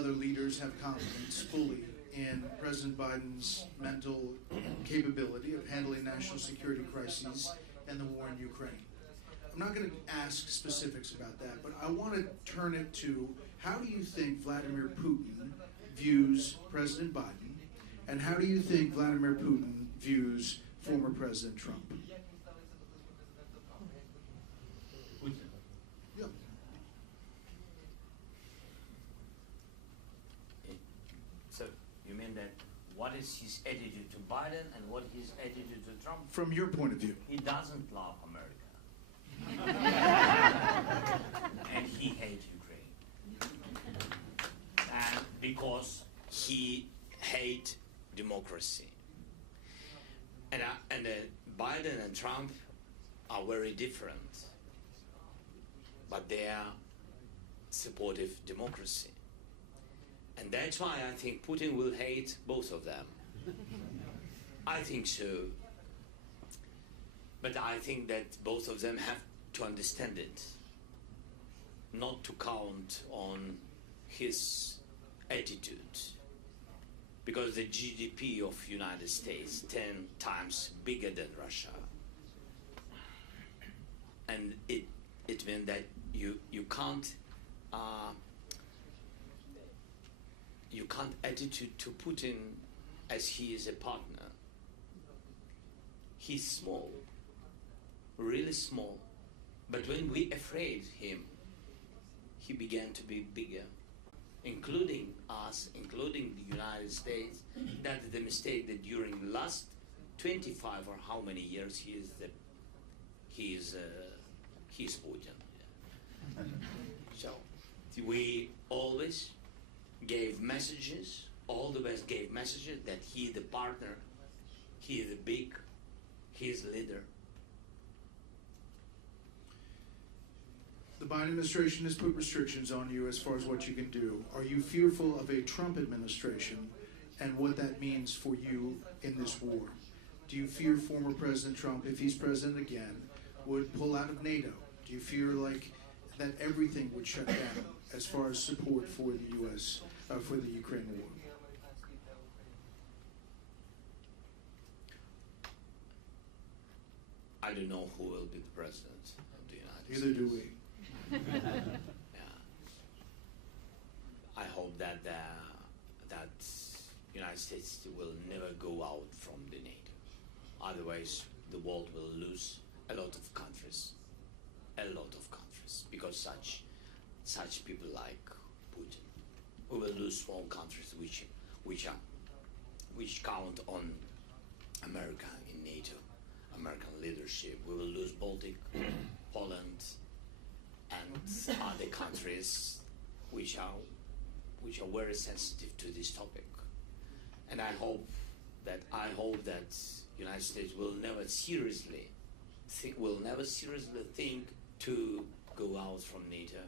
other leaders have confidence fully in President Biden's mental capability of handling national security crises and the war in Ukraine. I'm not going to ask specifics about that, but I want to turn it to how do you think Vladimir Putin views President Biden, and how do you think Vladimir Putin views former President Trump? Putin. Yeah. So you mean that what is his attitude to Biden and what his attitude to Trump? From your point of view. He doesn't love America. And he hates Ukraine. And because he hates democracy. And Biden and Trump are very different, but they are supportive democracy. And that's why I think Putin will hate both of them. I think so. But I think that both of them have to understand it, not to count on his attitude. Because the GDP of United States 10 times bigger than Russia. And it means that you can't attitude to Putin as he is a partner. He's small, really small. But when we afraid him, he began to be bigger. Including us, including the United States. That's the mistake that during the last 25 or how many years he is Putin. Yeah. So we always gave messages, all the West gave messages that he is the partner, he is the big, he is the leader. The Biden administration has put restrictions on you as far as what you can do. Are you fearful of a Trump administration and what that means for you in this war? Do you fear former President Trump, if he's president again, would pull out of NATO? Do you fear like that everything would shut down as far as support for the U.S., for the Ukraine war? I don't know who will be the president of the United States. Neither do we. Yeah. I hope that that United States will never go out from the NATO. Otherwise, the world will lose a lot of countries, because such people like Putin. We will lose small countries which count on America in NATO, American leadership. We will lose Baltic, Poland, and other countries which are very sensitive to this topic. And I hope that United States will never seriously think to go out from NATO.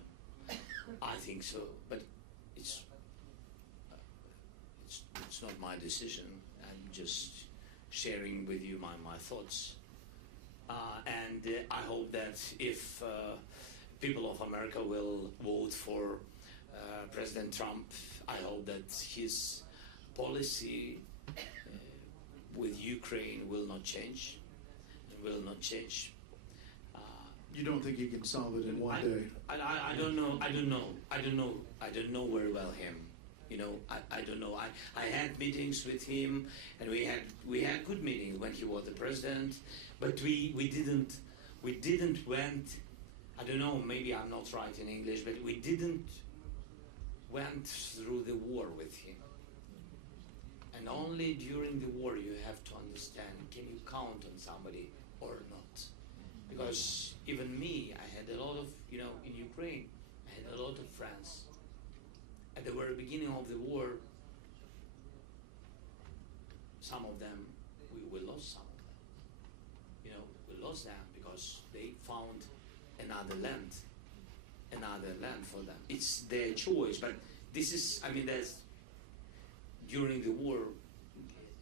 I think so, but it's not my decision. I'm just sharing with you my thoughts. And I hope that if people of America will vote for President Trump, I hope that his policy with Ukraine will not change. You don't think he can solve it in one day? I don't know very well him. You know, I don't know. I had meetings with him, and we had good meetings when he was the president, but we didn't went. I don't know. Maybe I'm not right in English, but we didn't went through the war with him. And only during the war you have to understand, can you count on somebody or not? Because even me, I had a lot of, in Ukraine, I had a lot of friends. At the very beginning of the war, some of them, we lost some of them. We lost them because they found another land for them. It's their choice, but this is, there's, during the war,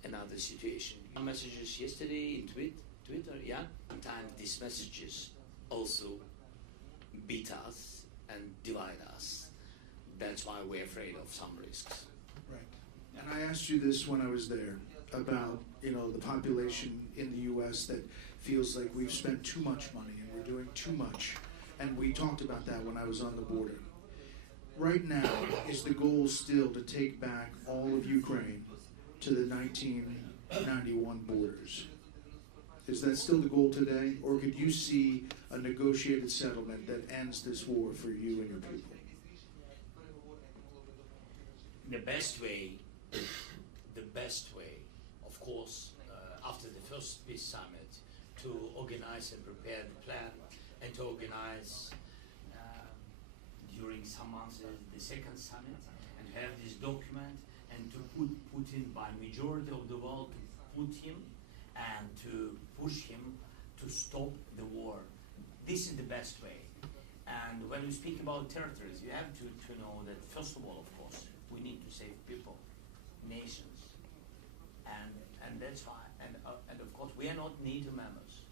another situation. Messages yesterday in Twitter, yeah? Sometimes these messages also beat us and divide us. that's why we're afraid of some risks. Right. And I asked you this when I was there about, you know, the population in the U.S. that feels like we've spent too much money and we're doing too much. And we talked about that when I was on the border. Right now, is the goal still to take back all of Ukraine to the 1991 borders? Is that still the goal today? Or could you see a negotiated settlement that ends this war for you and your people? The best way, of course, after the first peace summit, to organize and prepare the plan, and to organize during some months the second summit, and have this document, and to put Putin by majority of the world, to put him and to push him to stop the war. This is the best way. And when we speak about territories, you have to know that, first of all, of course, we need to save people, nations, and that's why. And of course, we are not NATO members.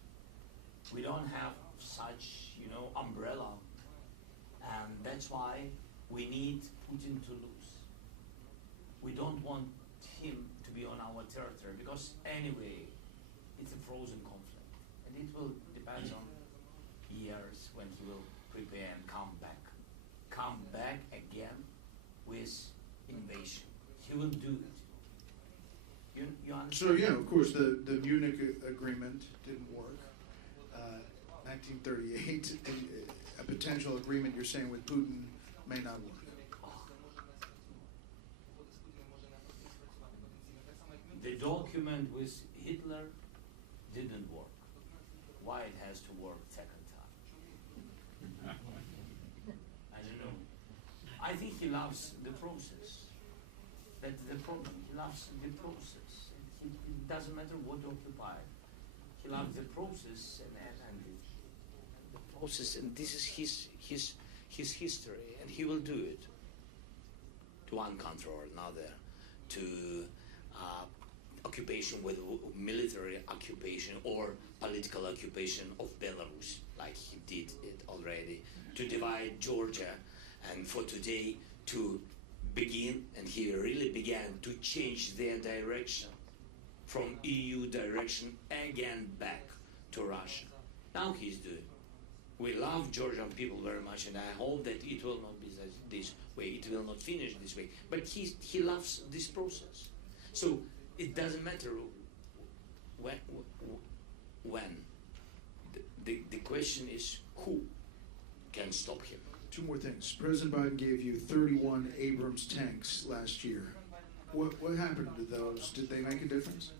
We don't have such, you know, umbrella, and that's why we need Putin to lose. We don't want him to be on our territory, because anyway, it's a frozen conflict, and it will depend on years when he will prepare and come back again with invasion. He will do it. You understand? So yeah, of course, the Munich agreement didn't work. 1938, and a potential agreement you're saying with Putin may not work. The document with Hitler didn't work. Why it has to work second time? I don't know. I think he loves the process. That's the problem. He loves the process. It doesn't matter what occupied. He loves the process and the process, and this is his history, and he will do it to one country or another, to occupation, with military occupation or political occupation of Belarus, like he did it already, to divide Georgia, and for today to begin, and he really began to change their direction from EU direction again back to Russia. Now he's doing. We love Georgian people very much, and I hope that it will not be this way, it will not finish this way, but he loves this process. So it doesn't matter when. The question is who can stop him. Two more things. President Biden gave you 31 Abrams tanks last year. What happened to those? Did they make a difference?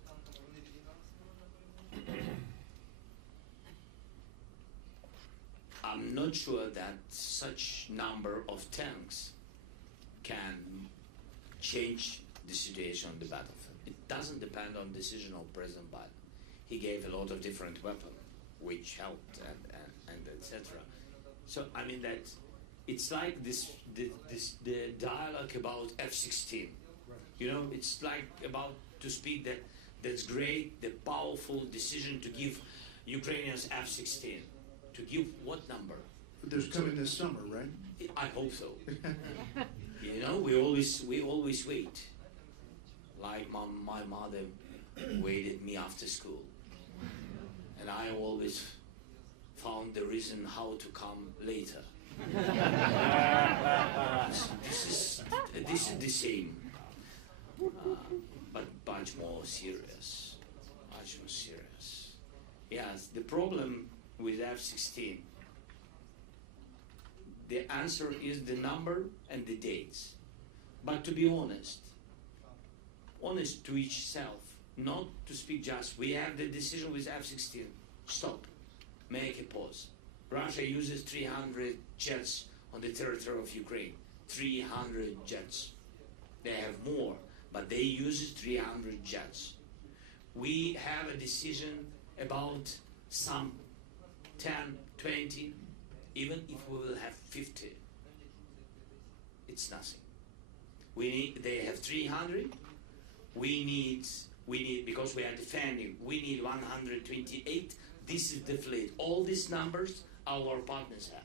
I'm not sure that such number of tanks can change the situation on the battlefield. It doesn't depend on decision of President Biden. He gave a lot of different weapons, which helped, and etc. So I mean that it's like the dialogue about F-16. Right. You know, it's like about to speak that's great, the powerful decision to give Ukrainians F-16. To give what number? But there's coming this summer, right? I hope so. You know, we always wait. Like my mother waited me after school, and I always found the reason how to come later. This is the same, but much more serious. Much more serious. Yes, the problem with F-16, the answer is the number and the dates. But to be honest to each self, not to speak just, we have the decision with F-16, stop, make a pause. Russia uses 300 jets on the territory of Ukraine, 300 jets. They have more, but they use 300 jets. We have a decision about some 10, 20, even if we will have 50, it's nothing. They have 300, we need, because we are defending, we need 128, this is the fleet. All these numbers our partners have.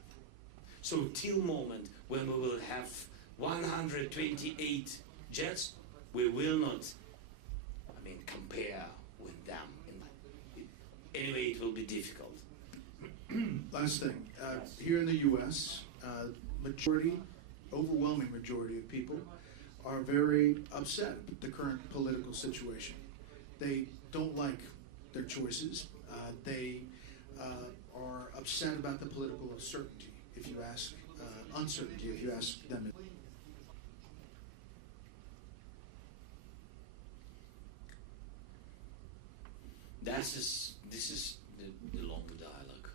So till moment when we will have 128 jets, we will not, compare with them. Anyway, it will be difficult. Last thing, here in the U.S., overwhelming majority of people are very upset with the current political situation. They don't like their choices. They are upset about the political uncertainty. If you ask them. This is the long dialogue.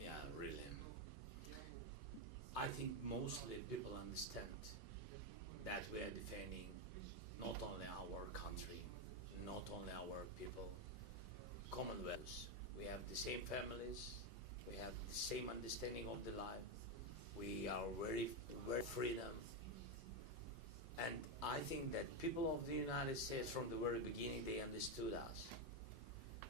Yeah, really. I think mostly people understand that we are defending not only our country, not only our people, common values. We have the same families, we have the same understanding of the life, we are very freedom. And I think that people of the United States from the very beginning, they understood us.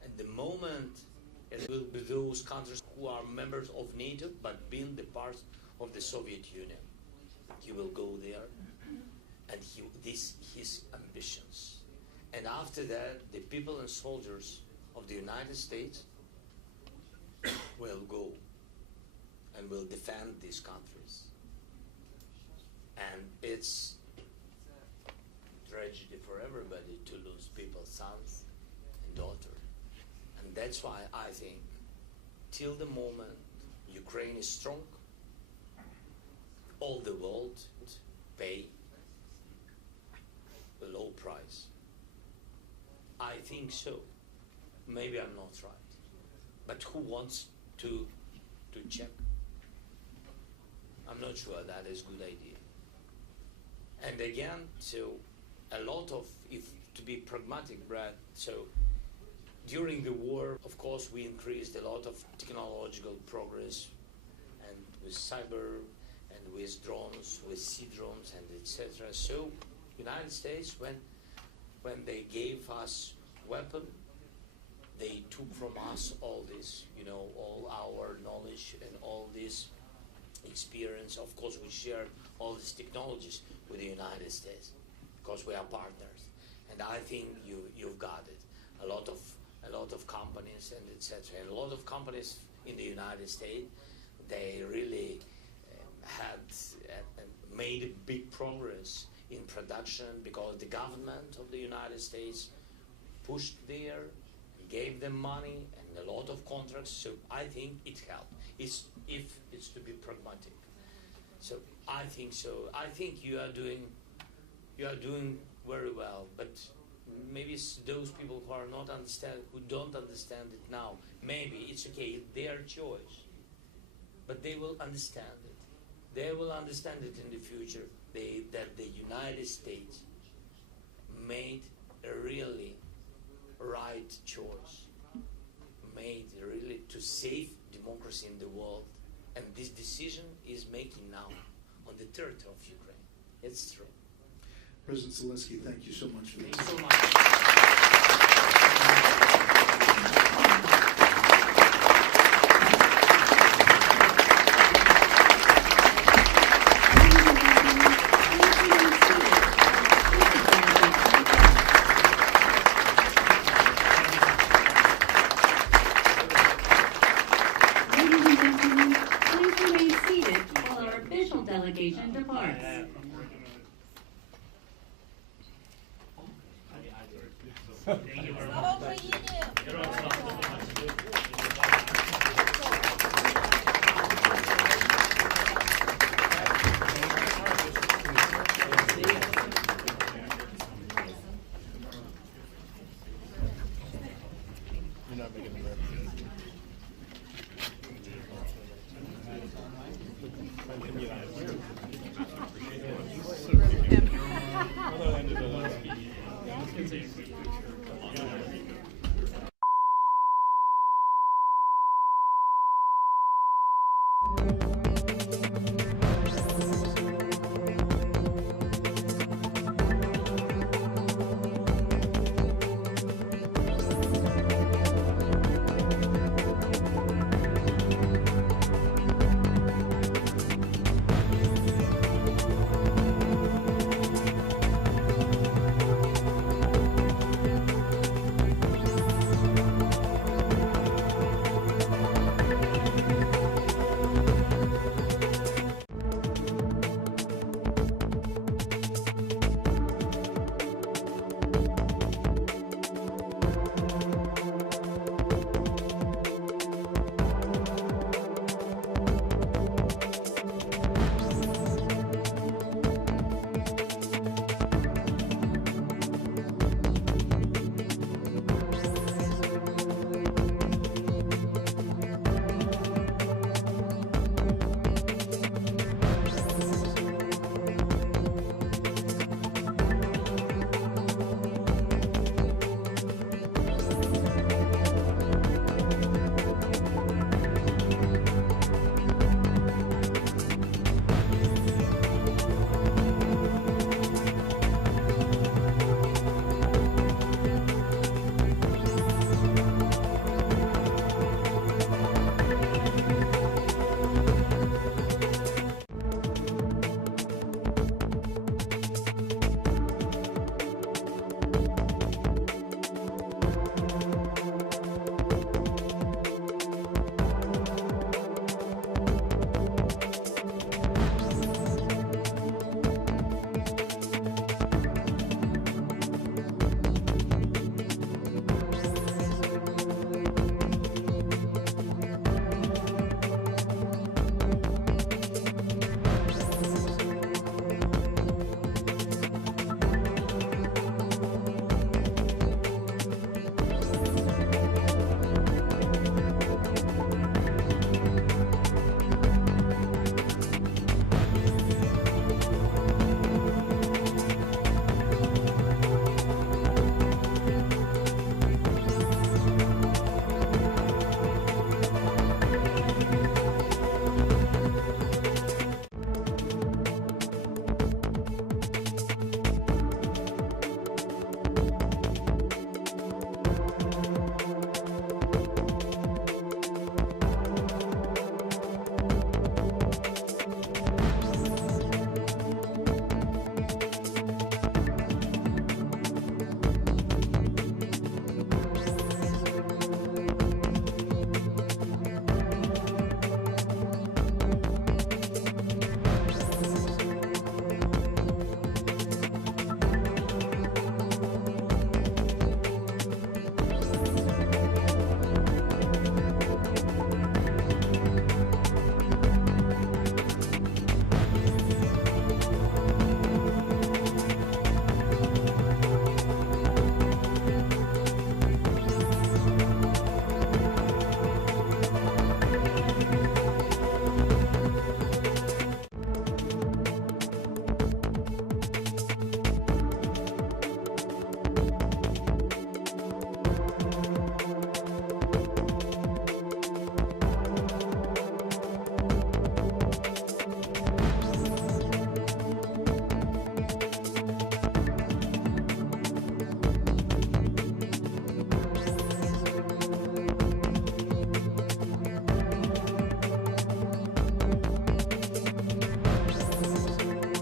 And the moment it will be those countries who are members of NATO but being the part of the Soviet Union, he will go there and his ambitions. And after that, the people and soldiers of the United States will go and will defend these countries. And it's tragedy for everybody to lose people's sons and daughters. And that's why I think till the moment Ukraine is strong, all the world pay a low price. I think so. Maybe I'm not right. But who wants to check? I'm not sure that is a good idea. And again, so a lot of, if to be pragmatic, Brad, so during the war, of course, we increased a lot of technological progress, and with cyber, and with drones, with sea drones, and etc. So, United States, when they gave us weapon, they took from us all this, all our knowledge and all this experience. Of course, we shared all these technologies with the United States because we are partners. And I think you've got it. A lot of companies and etc. And a lot of companies in the United States, they really had made a big progress in production because the government of the United States pushed there, gave them money and a lot of contracts. So I think it helped. If it's to be pragmatic. So I think so. I think you are doing very well, but maybe it's those people who don't understand it now. Maybe it's okay, their choice, but they will understand it. They will understand it in the future. That the United States made a really right choice, made really to save democracy in the world, and this decision is making now on the territory of Ukraine. It's true. President Zelenskyy, thank you so much for this. Thank you so much.